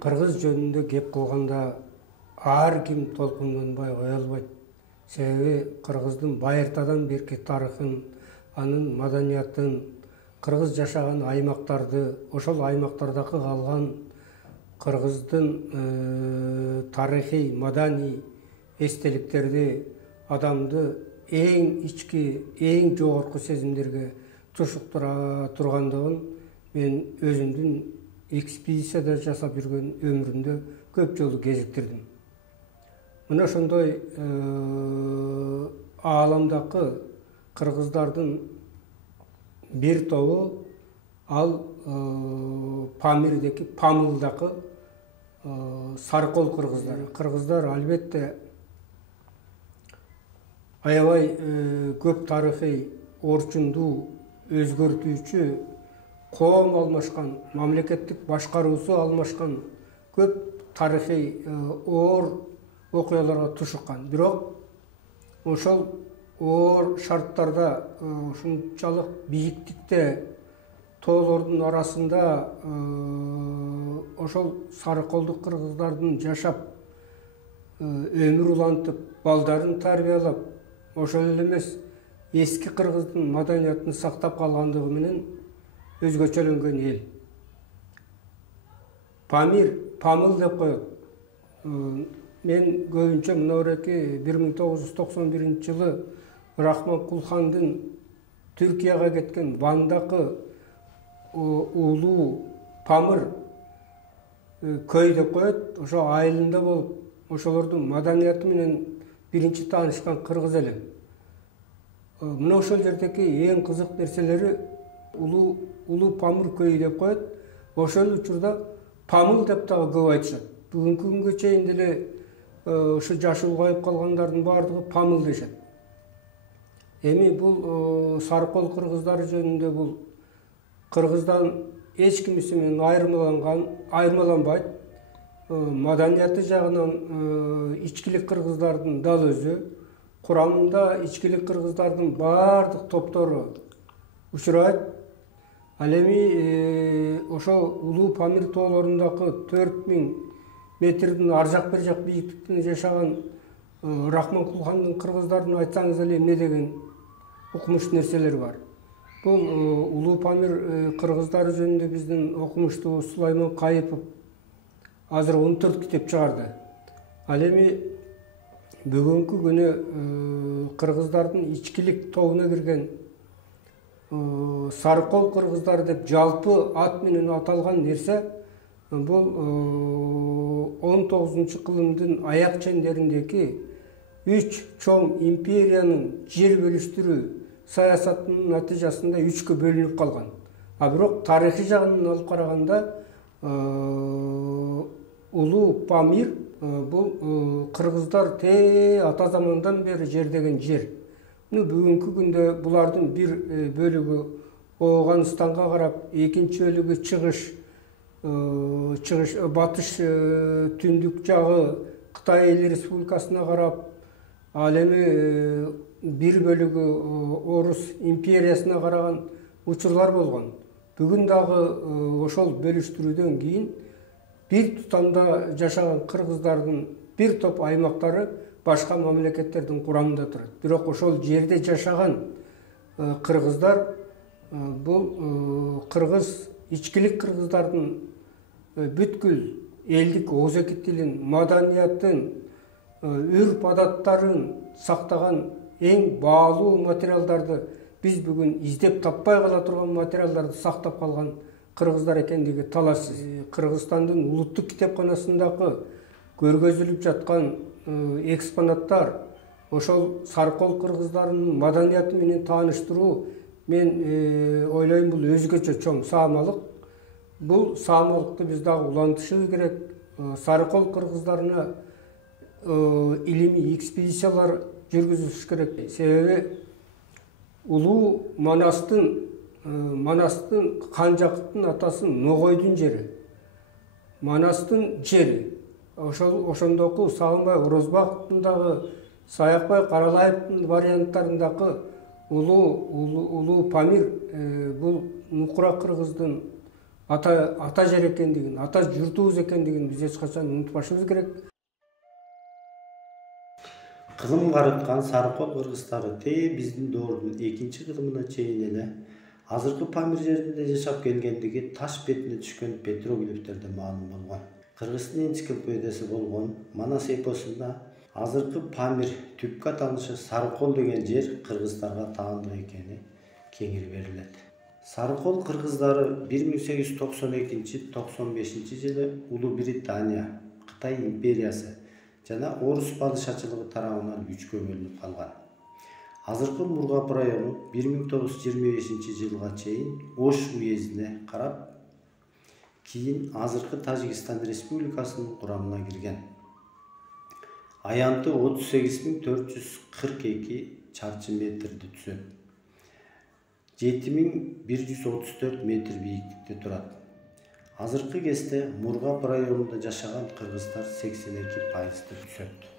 Кыргыз жөнүндө кеп кылганда ар ким толкунданбай кое албайт. Себеби кыргыздын байыртадан берки тарыхын, анын маданиятын, кыргыз жашаган аймактарды, ошол аймактардагы калган кыргыздын тарыхый, маданий эстеликтерди адамды эң ички, эң жогорку сезимдерге тушуктура тургандыгын мен өзүмдүн экспедицияда жасап жүргөн өмүрүмдө көп жолу кезиктирдим. Мына ошондой ааламдагы кыргыздардын бир тобу ал Памирдеки, Памылдагы саркол кыргыздар. Кыргыздар албетте аябай көп тарыхый, орчундуу, өзгөртүүчү, коом алмашкан, мамлекеттик башкаруусу алмашкан көп тарыхый оор окуяларга тушуккан. Бирок ошол оор шарттарда, ушунчалык бийиктикте, тоолордун арасында ошол сарыколдук кыргыздардын жашап, өмүр улантып, балдарын тарбиялап, ошол эле эмес эски кыргыздын маданиятын сактап калгандыгы менен өзгөчөлөнгөн эл. Памир, Памыл деп коет. Мен көбүнчө мынауреки 1991 жылы Рахман Кулхандын Түркияга кеткен Вандагы улуу Памыр көй деп коет. Ошо айылында болуп, ошолордун маданияты менен биринчи таанышкан кыргыз элем. Мына ошол жердеки эң кызык нерселери улуу Памыр көй деп коет. Ошол учурда Памыл деп дагы көп айтышат. Бүгүнкү күнгө чейин деле ошо жашы улгайып калгандардын баардыгы Памыл дешет. Эми бул саркол кыргыздары жөнүндө бул кыргыздан эч кимиси менен айырмаланбайт. Маданияты жагынан ичкилик кыргыздардын дал өзү, курамында ичкилик кыргыздардын баардык топтору учурайт. Ал эми ошол улуу Памир тоолорундагы 4000 метрдин ар жак бер жак бийиктикте жашаган Рахман Кулхандын кыргыздарын айтсаңыз эле эмне деген укмуш нерселер бар. Бул улуу Памир кыргыздары жөнүндө биздин окумуштуу Сулайман Кайыпов азыр 14 китеп чыгарды. Ал эми бүгүнкү күнү кыргыздардын ичкилик тобуна кирген саркол кыргыздары деп жалпы ат менен аталган нерсе бул 19-кылымдын аяк чендериндеки 3 чоң империянын жер бөлүштүрүү саясатынын натыйжасында 3кө бөлүнүп калган. А бирок тарыхый жагынан алып караганда улуу Памир бул кыргыздар ата замандан бери жердеген жер. Бүгүнкү күндө булардын бир бөлүгү Ооганстанга карап, экинчи бөлүгү чыгыш батыш түндүк жагы Кытай Эл Республикасына карап, ал эми бир бөлүгү Орус империясына караган учурлар болгон. Бүгүн дагы ошол бөлүштүрүүдөн кийин бир тутамда жашаган кыргыздардын бир топ аймактары башка мамлекеттердин курамында турат. Бирок ошол жерде жашаган кыргыздар бул кыргыз ичкилик кыргыздардын бүткүл элдик озеки тилин, маданиятын, үрп адаттарын сактаган эң баалуу материалдарды биз бүгүн издеп таппай кала турган материалдарды сактап калган кыргыздар экендиги талашсыз. Кыргызстандын улуттук китепканасындагы көргөзүлүп жаткан экспонаттар ошол саркол кыргыздарынын маданияты менен тааныштыруу, мен ойлойм, бул өзгөчө чоң саамалык. Бул саамалыкты биз дагы улантышыбыз керек. Саркол кыргыздарына илимий экспедициялар жүргүзүш керек. Себеби улуу Манастын Хан Жакыптын атасы Ногойдун жери, Манастын жери. Ошондоку Сагынбай Орозбаковдун дагы, Саякбай Каралаевдин варианттарындагы улуу Памир бул Нукура кыргыздын ата жер экендигин, ата журтубуз экендигин биз эч качан унутпашыбыз керек. Кылым карыткан Сарыкол кыргыздары биздин доордун 2-кылымына чейин эле азыркы Памир жеринде жашап келгендиги таш бетине түшкөн петроглифтерде маалым болгон. Кыргыздын энциклопедиясы болгон Манас эпосунда азыркы Памир түпкү аталышы Сарыкол деген жер кыргыздарга таандык экени кеңири берилет. Сарыкол кыргыздары 1892-95 жылы Улуу Британия, Кытай империясы жана Орус падышачылыгы тарабынан 3кө бөлүнүп калган. Азыркы Мургап району 1925 жылга чейин Ош уездине карап, кийин азыркы Тажикстан Республикасынын курамына кирген. Аянты 38.442 чарчы метрди түзөт. 7134 метр бийиктикте турат. Азыркы кезде Мургап районунда жашаган кыргыздар 82%.